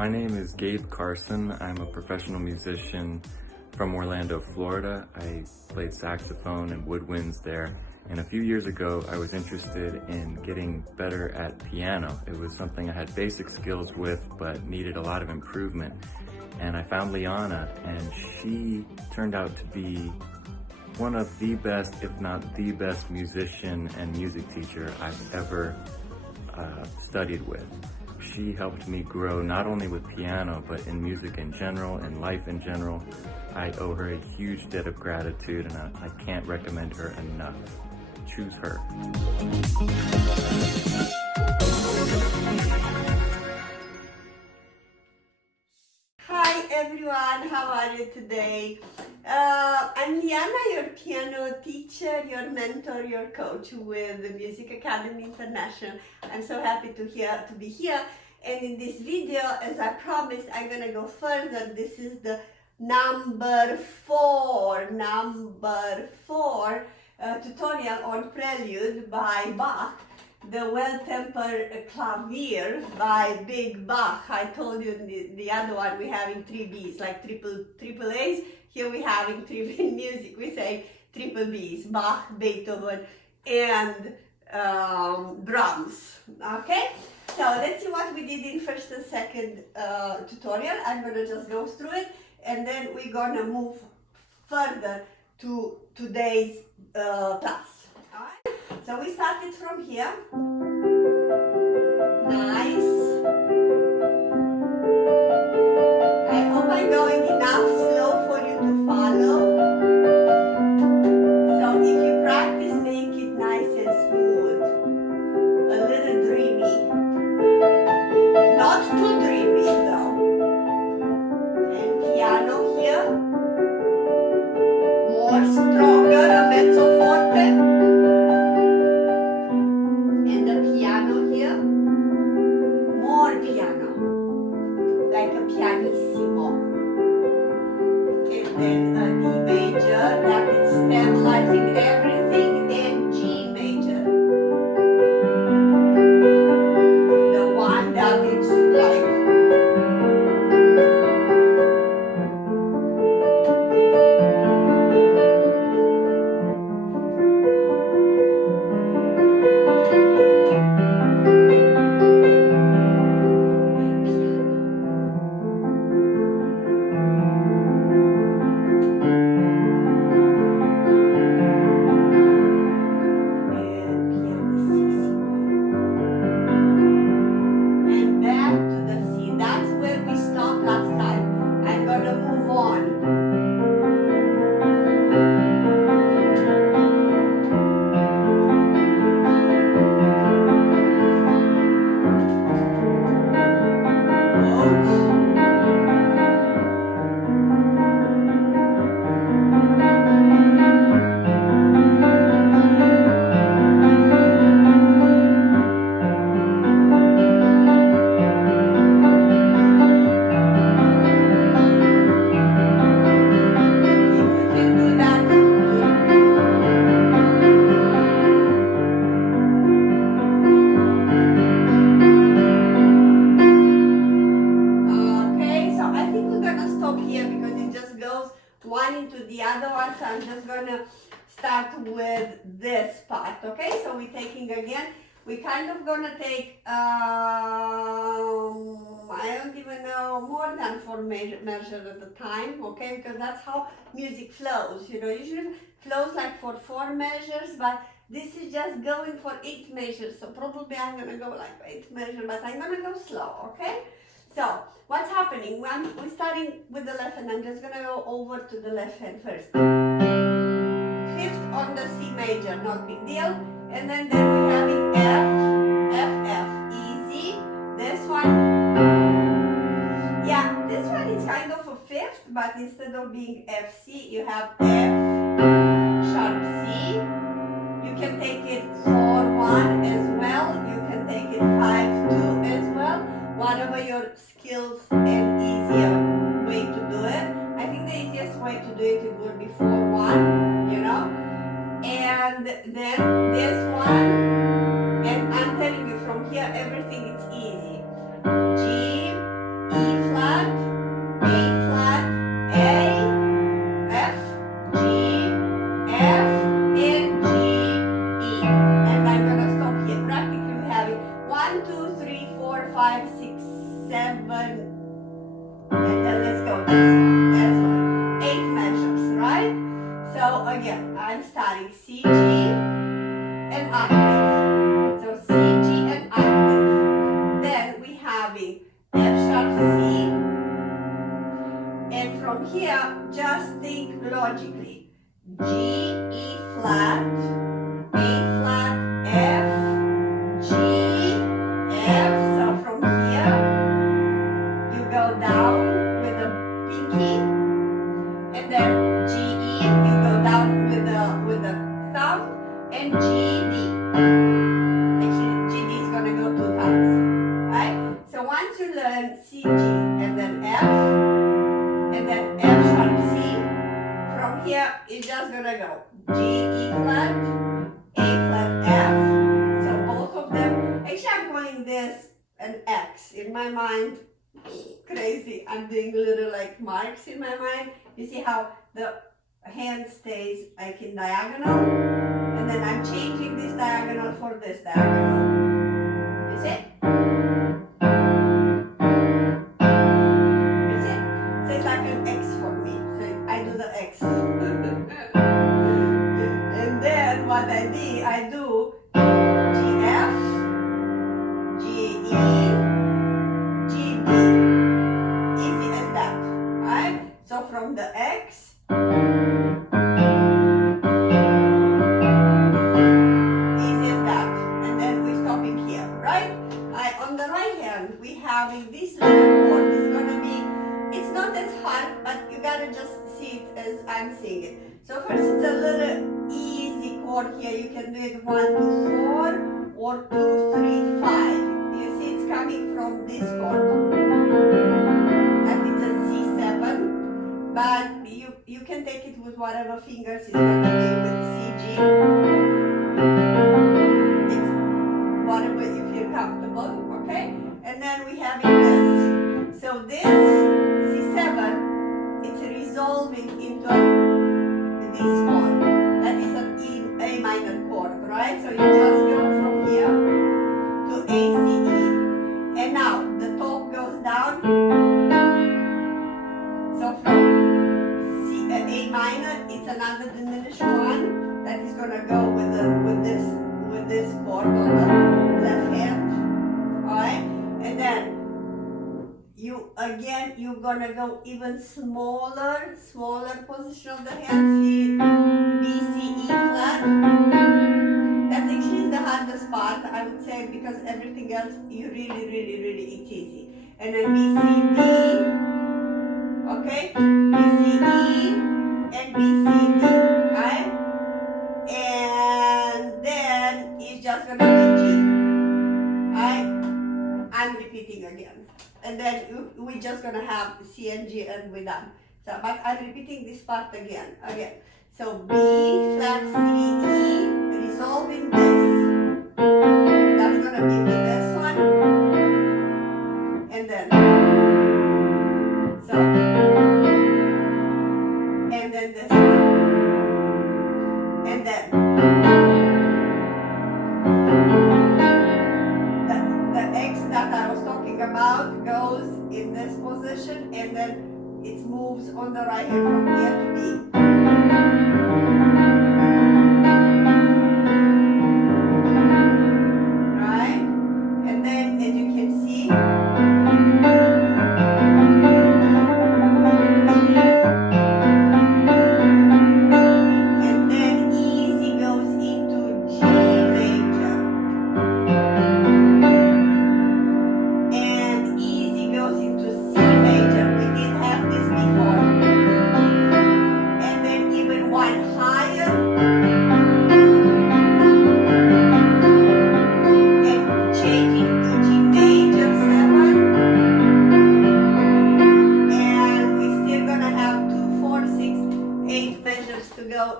My name is Gabe Carson. I'm a professional musician from Orlando, Florida. I played saxophone and woodwinds there. And a few years ago, I was interested in getting better at piano. It was something I had basic skills with, but needed a lot of improvement. And I found Liana, and she turned out to be one of the best, if not the best musician and music teacher I've ever studied with. She helped me grow not only with piano, but in music in general and life in general. I owe her a huge debt of gratitude, and I can't recommend her enough. Choose her. Hi everyone, how are you today? I'm Liana, your piano teacher, your mentor, your coach with the Music Academy International. I'm so happy to be here, and in this video, as I promised, I'm gonna go further. This is the number four tutorial on Prelude by Bach, the Well-Tempered Clavier by Big Bach. I told you the other one we're having three B's, like triple A's. Here we're having in music, we say triple B's, Bach, Beethoven, and Brahms. Okay, so let's see what we did in first and second tutorial. I'm gonna just go through it, and then we're gonna move further to today's class. All right? So we started from here. Nice. I hope I'm going enough slow for you to follow. So if you practice, make it nice and smooth. A little dreamy. Not too dreamy though. And piano here. More stronger, a mezzo forte. And the piano here. More piano. Like a pianissimo. And then a D major, that is stabilizing everything, and G major. The one that is like one into the other one, so I'm just gonna start with this part. Okay, so we're taking again, we're kind of gonna take I don't even know, more than 4 measures at a time, okay, because that's how music flows, you know. Usually flows like for 4 measures, but this is just going for 8 measures, so probably I'm gonna go like 8 measures, but I'm gonna go slow, okay? So, what's happening? We're starting with the left hand. I'm just going to go over to the left hand first. 5th on the C major, not big deal. And then we're having F, F, F, easy. This one, yeah, this one is kind of a 5th, but instead of being F, C, you have F, sharp C. You can take it 4-1 as well. You can take it 5-2 as well. Whatever your skills and easier way to do it. I think the easiest way to do it would be 4-1, you know. And then this one, and I'm telling you from here everything is easy. G, E F. So both of them, actually I'm calling this an X. In my mind, crazy, I'm doing little like marks in my mind. You see how the hand stays like in diagonal, and then I'm changing this diagonal for this diagonal. You see? You see? So it's like an X for me. So I do the X. And then what I do G F, G E, G D. Easy as that, right? So from the X, easy as that, and then we're stopping here, right? On the right hand, we having this little chord. It's gonna be, it's not as hard, but you gotta just see it as I'm seeing it. So first, it's a little easy chord here. You can do it 1, 2, 4, or 2, 3, 5. You see, it's coming from this chord. That is a C7, but you can take it with whatever fingers it's going to be with CG. It's whatever you feel comfortable, okay? And then we have this. So this C7, it's resolving into this chord. That is an A minor chord, right? So you just go from here to A, C, E. And now the top goes down. So from A minor, it's another diminished one that is gonna go with this chord on the left hand. Alright? And then you're gonna go even smaller position of the hand. See B, C, E flat. That actually is the hardest part, I would say, because everything else you really it's easy. And then B, C, D. Okay, B, C, E, and B, C, D, right? And then it's just gonna be G, right? I'm repeating again. And then we're just gonna have C and G and we're done. So, but I'm repeating this part again. So B, flat, C, E, resolving this. That's gonna be with this one. And then, so, and then this one, and then the X that I was talking about goes in this position, and then it moves on the right hand from here to B. Right? And then as you can see,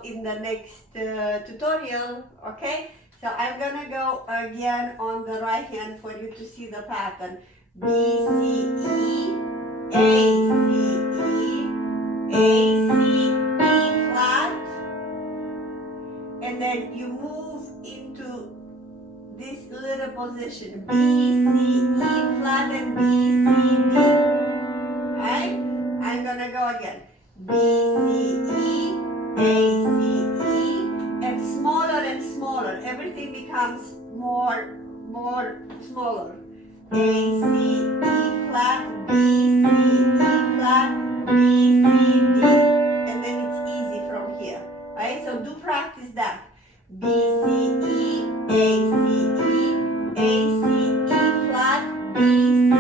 in the next tutorial, okay? So I'm gonna go again on the right hand for you to see the pattern. B, C, E, A, C, E, A, C, E flat, and then you move into this little position, B, C, E flat, and B, C, D, right? I'm gonna go again, B, C, E, A, C, E, and smaller, everything becomes more smaller. A, C, E flat, B, C, E flat, B, C, D, and then it's easy from here, right? So do practice that. B, C, E, A, C, E, A, C, E flat, B, C, E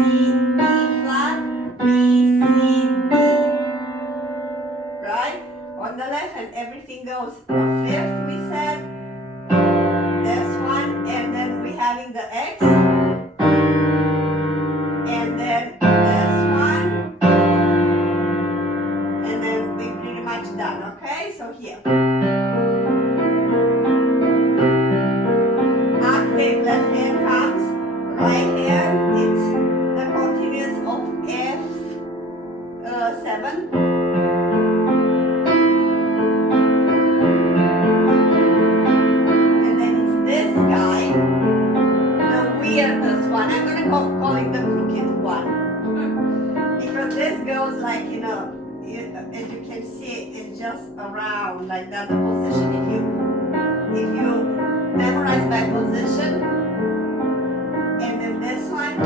flat, B, C, D, right? On the left hand, everything goes a fifth, we said. This one, and then we having the X. And then this one. And then we're pretty much done, okay? So here. right hand, it's the continuous of F7. And then it's this guy, the weirdest one. I'm gonna call it the crooked one. Because this goes like, as you can see, it's just around like that, the position. If you memorize by position, and then this one,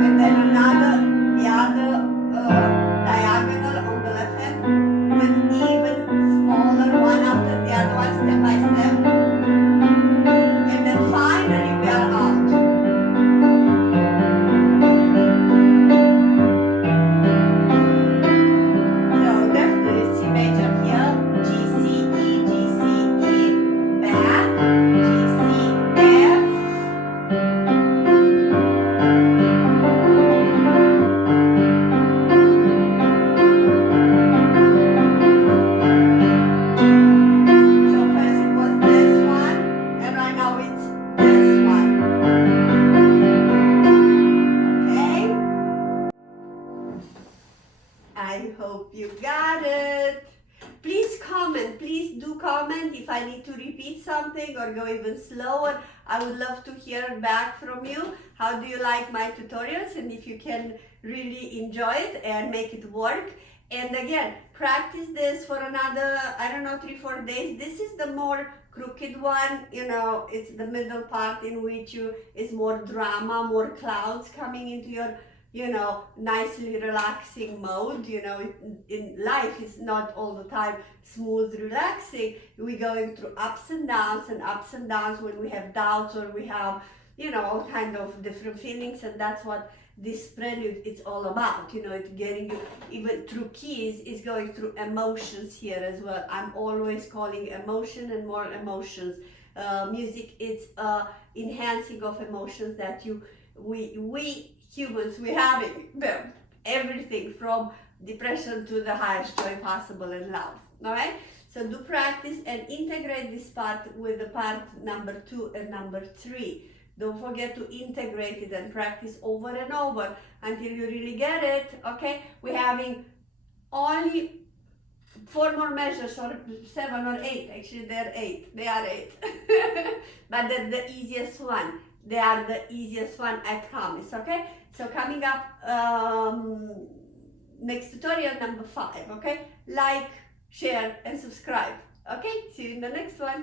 and then the other diagonal on the left hand, with even smaller one after the other one, step by step, and then finally we are out. So definitely C major here, G, C, E, back, G, C, F. So first it was this one, and right now it's this one. Okay? I hope you got it. Please comment, please do comment if I need to repeat something or go even slower. I would love to hear back from you. How do you like my tutorials, and if you can really enjoy it and make it work. And again, practice this for another, 3-4 days. This is the more crooked one, it's the middle part in which is more drama, more clouds coming into your nicely relaxing mode. In life is not all the time smooth, relaxing. We're going through ups and downs when we have doubts or we have, all kind of different feelings, and that's what this prelude is all about. It's getting you, even through keys, is going through emotions here as well. I'm always calling emotion and more emotions. Music is enhancing of emotions that we humans, we're having them, everything from depression to the highest joy possible in love. All right, so do practice and integrate this part with the part number 2 and number 3. Don't forget to integrate it and practice over and over until you really get it. Okay, we're having only 4 more measures, or 7 or 8. Actually, they're 8. They are 8. But they're the easiest one. They are the easiest one, I promise. Okay, so coming up, next tutorial number 5. Okay, like, share and subscribe. Okay, see you in the next one.